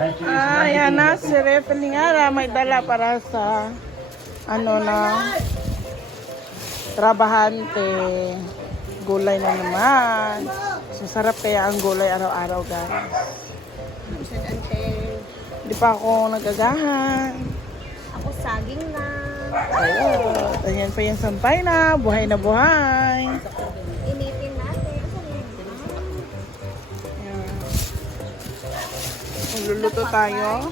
Ayan na, si Refel nga may dala para sa ano na trabahante. Gulay na naman. So, sarap kaya ang gulay araw-araw, guys. Hindi pa ako nagagahan. Ako saging na. Oo. Ayan pa yung sampay na. Buhay na buhay. Initin natin. Ayan. Magluluto tayo.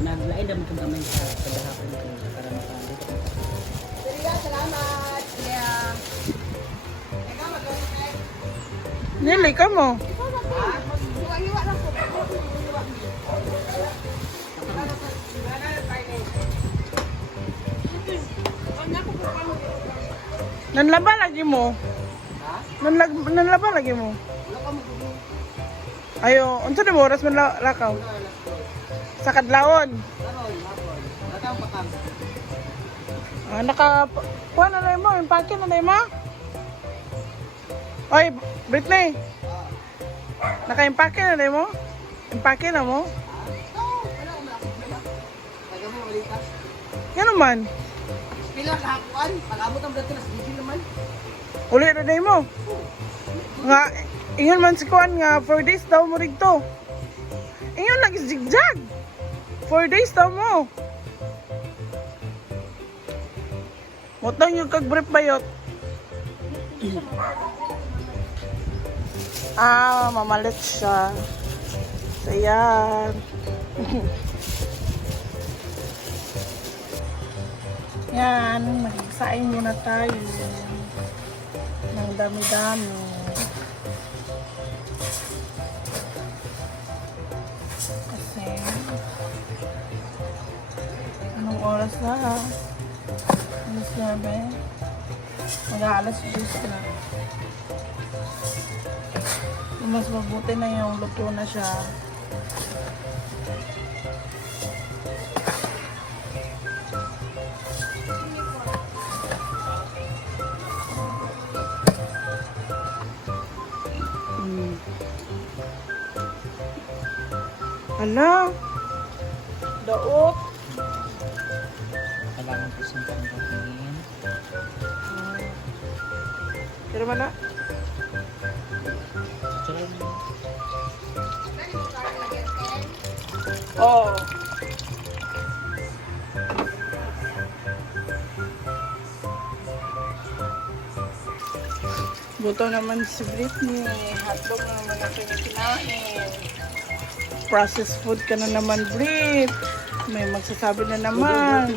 Naglaid naman kung gamay sa pagdahapon ko para makalit. Salamat. Yeah. Nili ka mo. Hiwa-hiwa lang po. Nanlaba lagi mo. Nanlaba lagi mo. Ayo, unsa na mo oras man lakaw? Sa kadlawon. Kuha na mo, impake na mo. Oy, Britney. Naka-impake na mo? Impake na mo? Yan naman. Pila kakuan, pag-abot ang dati nas digil naman. Uli na day mo. Nga, ingon man si Kuan nga, 4 days daw mo rigto. Ingon lagi zigzag. 4 days daw mo. Mutang yung kag-brief bayot. Mamalit siya. So, yan. Yan, magsaing muna tayo. Ng dami-dami. Kasi, anong oras na ha? Alas 9. Mag-aalas 10 na. Mas mabuti na yung luto na siya. Hala, daot. Kailangan ko sa pangkain. Kira man na? Oo. Buto naman si Britney. Hotdog na naman ang kanyang kinain. Processed food ka na naman, Brit. May magsasabi na naman.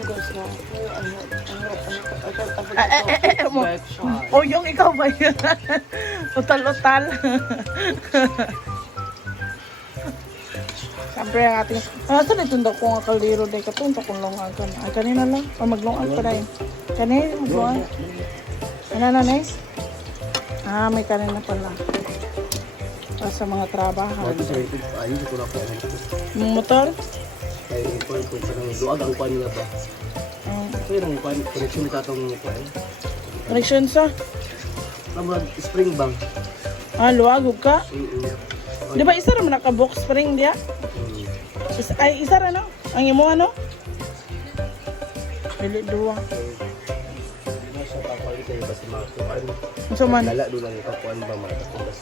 O yung ikaw ba yun? Utal-utal. Siyempre ang ating... saan itunda ko nga kaldero day katunta kung longan ka na. Ay, kanina lang. O maglongan pa rin. Kanina, maglongan. Ano na, Nes? May kanina pala. Para sa mga trabaho. Ayun ko na po. Yung motor? Kaya ito sa nang luag ang kuan nga ba. So yung kuan connection ni tatong kuan. Connection sa? Amad spring bang. Luwagog ka? Di ba isa naman naka-box spring diya? Isa ra no? Ang imo ano? Dili duwa. Hindi siya papalit kayo basta makuan. Unsa man? Dala doon lang ikakuan ba matakundas.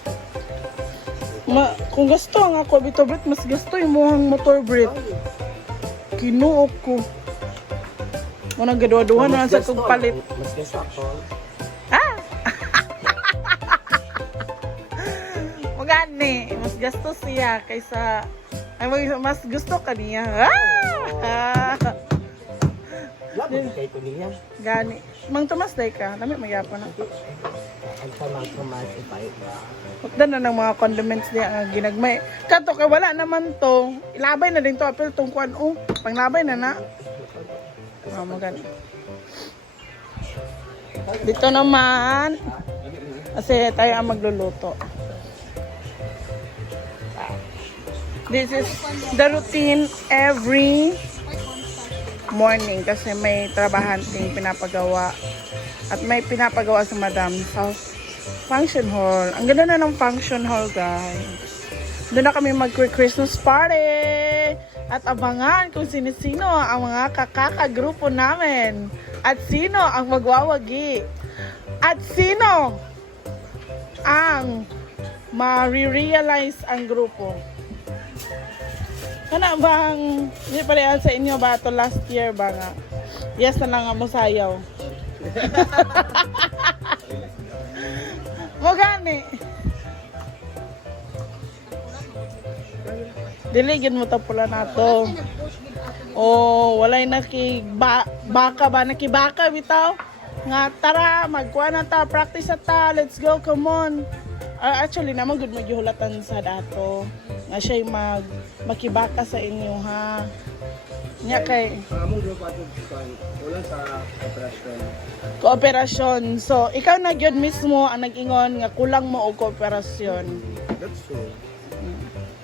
Kung gusto ang ako bito Brit, mas gusto yung muhang motor Brit. Kinuok ko. Munang gaduwa-duwa na sa kong palit. Mas gasto ako. Magani, mas gasto siya kaysa mas gusto ka niya. Labi kay ko niya. Gani. Mang Tomas day ka, dami magyapa na. Ang tamang kumas ipay. Hukdan na ng mga condiments niya ang ginagmay. Kato kay wala naman to. Ilabay na din to apil tong kuan panglabay na na. Magani. Dito naman kasi tayo ang magluluto. This is the routine every morning kasi may trabahanting pinapagawa at may pinapagawa sa madam sa function hall. Ang ganda na ng function hall, guys. Doon na kami mag-Christmas party. At abangan kung sino-sino ang mga kakaka-grupo namin. At sino ang magwawagi. At sino ang ma-realize ang grupo. Kana bang, hindi pa rin sa inyo ba ito last year ba nga? Yes na lang nga mo sayaw. Mo gani. Diligid mo ta pula nato. Oh, walay baka ba nakibaka bitaw? Nga tara, magkuha na ta, practice na ta, let's go, come on. Actually naman good mo gihulatan sa dato. Nga siya'y makibaka sa inyo ha. Nya kay Among grupo ato ulan sa operasyon. kooperasyon. So, ikaw na gyud mismo ang nag-ingon nga kulang mo og kooperasyon. That's so.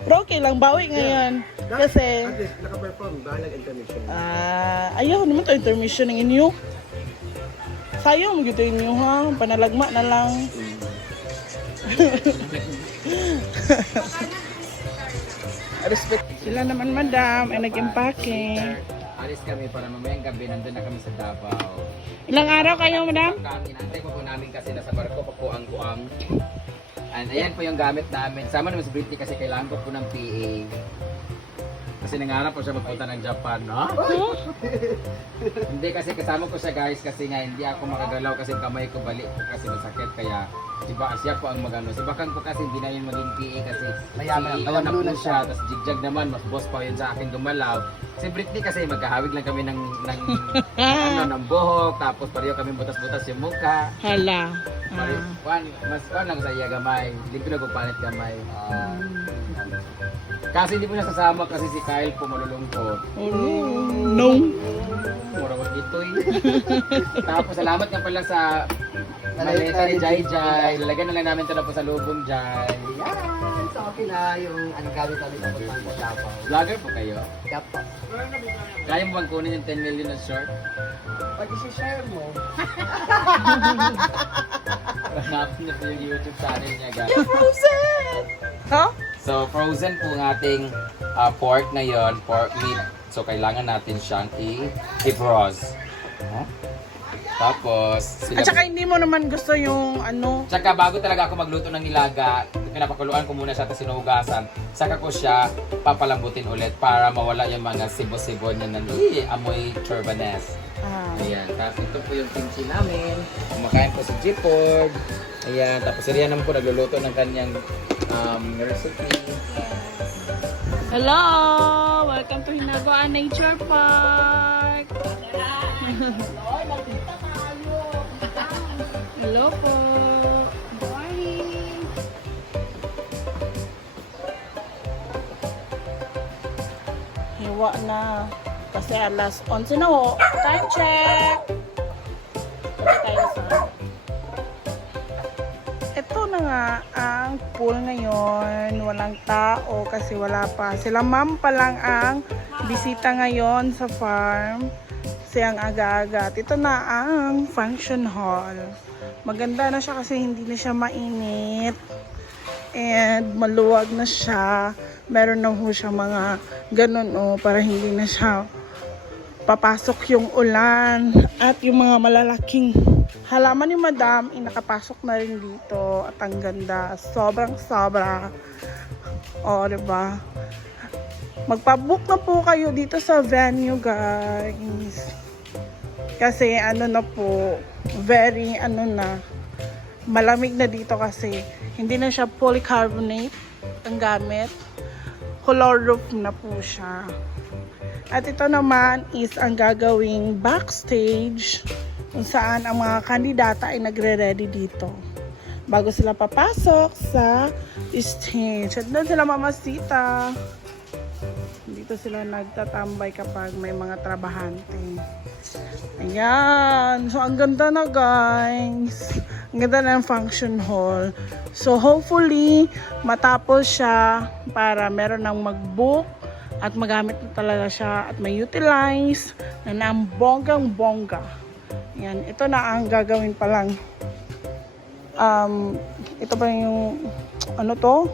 Pero okay lang, bawi ngayon. Kasi, At least naka-perform balag intermission. ayaw naman to intermission ng inyo. Sayang mo gito inyo ha. Panalagma na lang. Respect. Sila naman madam ay nag-impake. Alis kami para mamayang gabi, nandun na kami sa Davao. Ilang araw kayo madam? Inantay po namin kasi nasa barko pa po ang kuang. And ayan po yung gamit namin. Sama naman si Britney kasi kailangan ko po ng PA. Kasi nangarap po siya magpunta ng Japan, no? Hindi kasi kasama ko siya guys kasi nga hindi ako makagalaw kasi kamay ko balik kasi masakit kaya siya po ang magano. Si Bakang po kasi hindi na yun maging PA kasi CEO na po siya tapos jigjag naman mas boss pa yun sa akin gumalaw. Si Britney kasi magkahawig lang kami ng ng buhok tapos pareho kami butas-butas yung mukha. Hala. Mas lang sa iya gamay. Hindi ko nagpapalit gamay. Kasi hindi po niya sasama kasi si Kyle po malulungkot. Oh, no. Mura wag ito'y. Tapos salamat nga pala sa maleta ni Jai Jai. Lalagyan na lang namin ito na po sa lubong Jai. Yan! So okay na yung gamit namin sa putang mo Davao. Vlogger po kayo? Yup po. Kaya mo bang kunin yung 10 million na short? Pag isi-share mo, Hanapin na po yung YouTube channel niya guys. Frozen! Huh? So frozen po ng ating pork na yon, pork meat. So kailangan natin siyang i-froze. Tapos At saka hindi mo naman gusto yung ano. Tsaka bago talaga ako magluto ng nilaga, pinapakuluan ko muna siya tapos sinuhugasan. Saka ko siya papalambutin ulit para mawala yung mga sibo-sibo niya na amoy turbanes. Ayan, tapos ito po yung kimchi namin. Kumakain po si Jipord. Ayan, tapos si Rian naman po nagluluto ng kanyang recipe. Hello! Welcome to Hinagoan Nature Park! Hello po! Morning! Hiwa na. Kasi alas 11 na ho. Time check! Punta tayo sa... Ito na nga ang pool ngayon. Walang tao kasi wala pa. Sila ma'am pa lang ang bisita ngayon sa farm. Kasi ang aga-aga. At ito na ang function hall. Maganda na siya kasi hindi na siya mainit. And maluwag na siya. Meron na ho siya mga ganun para hindi na siya papasok yung ulan. At yung mga malalaking halaman ni madam, nakapasok na rin dito. At ang ganda. Sobrang sobra. O, diba? Magpabook na po kayo dito sa venue, guys. Kasi ano na po, very malamig na dito kasi hindi na siya polycarbonate ang gamit. Color roof na po siya. At ito naman is ang gagawing backstage kung saan ang mga kandidata ay nagre-ready dito bago sila papasok sa stage. At doon sila mamasita. Dito sila nagtatambay kapag may mga trabahante. Ayan. So, ang ganda na guys. Ang ganda na ng function hall. So, hopefully, matapos siya para meron nang mag-book at magamit na talaga siya at may utilize na ng bonggang-bongga. Ayan. Ito na ang gagawin pa lang. Ito pa yung ano to?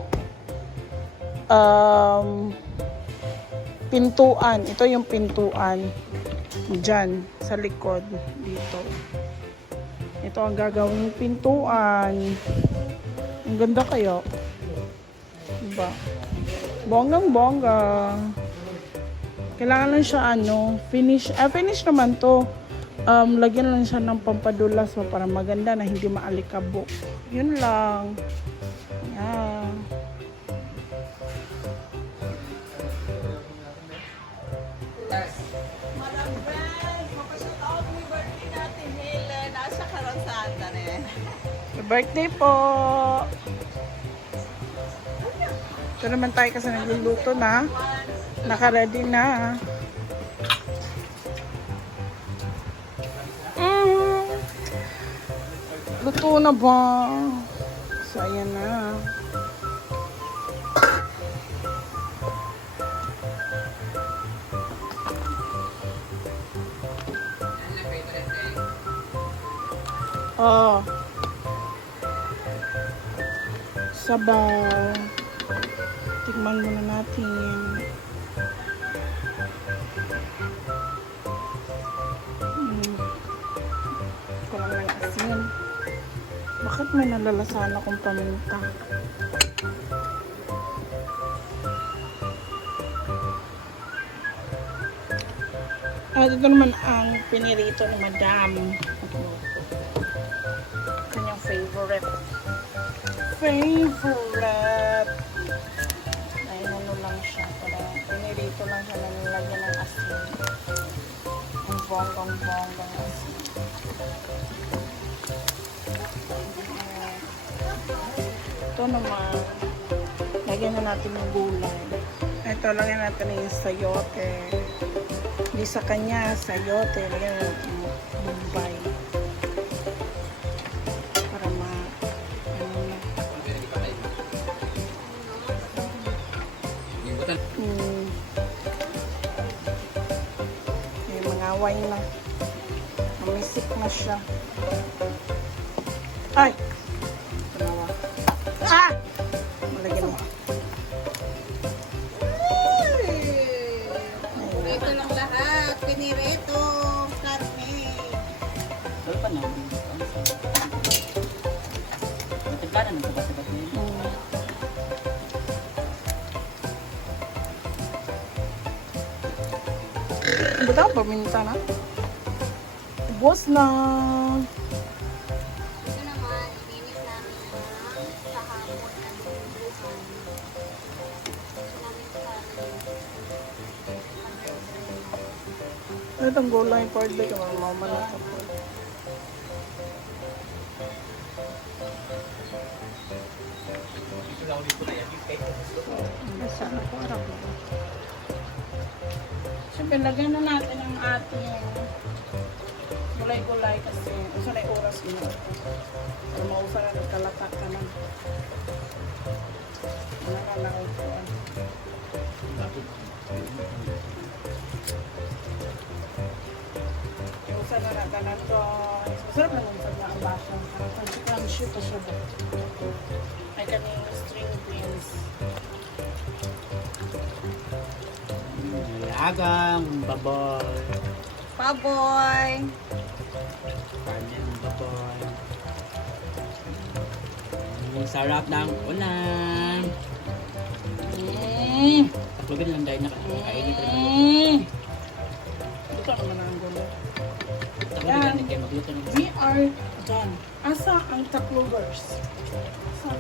pintuan. Ito yung pintuan. Diyan, sa likod. Dito. Ito ang gagawing pintuan. Ang ganda kayo. Diba? Bonggang bongga. Kailangan lang siya finish. Finish naman to. Lagyan lang siya ng pampadulas mo para maganda na hindi maalikabok. Yun lang. Yan. Madam Ben, mapashout out mo yung birthday natin, Helen. Nasa karon sa anda rin. Birthday po! Ito naman tayo kasi nagluluto na. Naka-ready na. Luto na ba? So, ayan na. Oh. Sabaw. Tikman muna natin. Kulang lang asin. Bakit may nalalasan akong paminta? At ito naman ang pinirito ni Madam. Kanyang favorite. Favorite! Ay, ano lang siya. Parang pinirito lang siya na nilagyan ng asin. Ang bonggang asin. Ito naman, lagyan na natin yung gulay. Ito, lagyan natin yung sayote. Hindi sa kanya, sayote. Lagyan na natin yung bombay. Para may mga wine na. Mamisik na siya. Ay! Ah! Malagyan mo. Ito lang lahat. Pinirito. Karne. Pero pa na. Matagkaran ng sabat-sabat na yun. Ba't ako paminta na? Ubos na. Ito naman, ininis namin sa hapon ng bubuhan. Namin sa Itong gulay part ba ka mamamala ka po. Sana po arap mo. Siyempre, lagyan na natin ang ating gulay-gulay kasi usa na yung oras mo. Para mausa na nagkalatak ka na. Nakakaupuan. Usa na natin na ito. Masarap na nung na ang basa. Crunchy pa siya ba? Ay kaning string beans. Agang baboy. Paboy! Kanyan baboy. Sarap ng ulam. Taklogin lang dahil nakainit rin. Ito naman ang gulo. Taklogin natin kayo magluto ng We are done. Asa ang taklogers? Asa?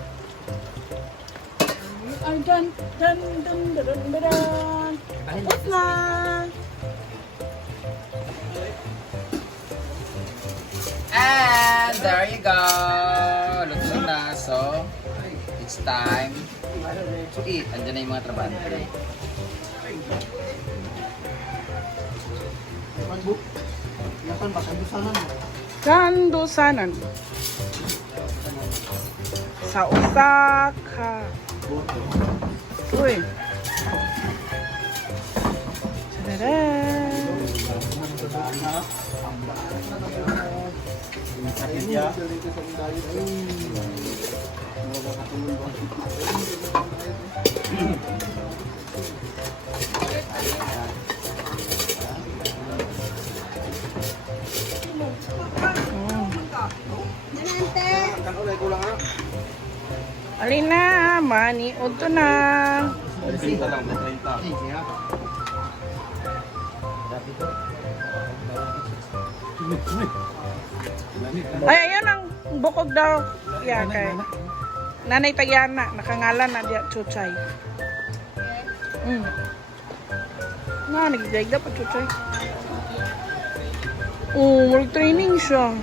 We are done. Done, done, done, done, done. Tapos na. And there you go. Luto na. So, it's time to eat. Andiyan na yung mga trabante. Kandusanan. Sa Osaka. Uy. Tadadaan. Alin na, maniod to na. Ay, ayun ang bukog daw. Yeah, kay Nanay Tayana, nakangalan na diya Chuchay. Nagdaig dapat Chuchay. Oh, training siya.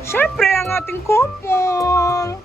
Siyempre, ang ating couple.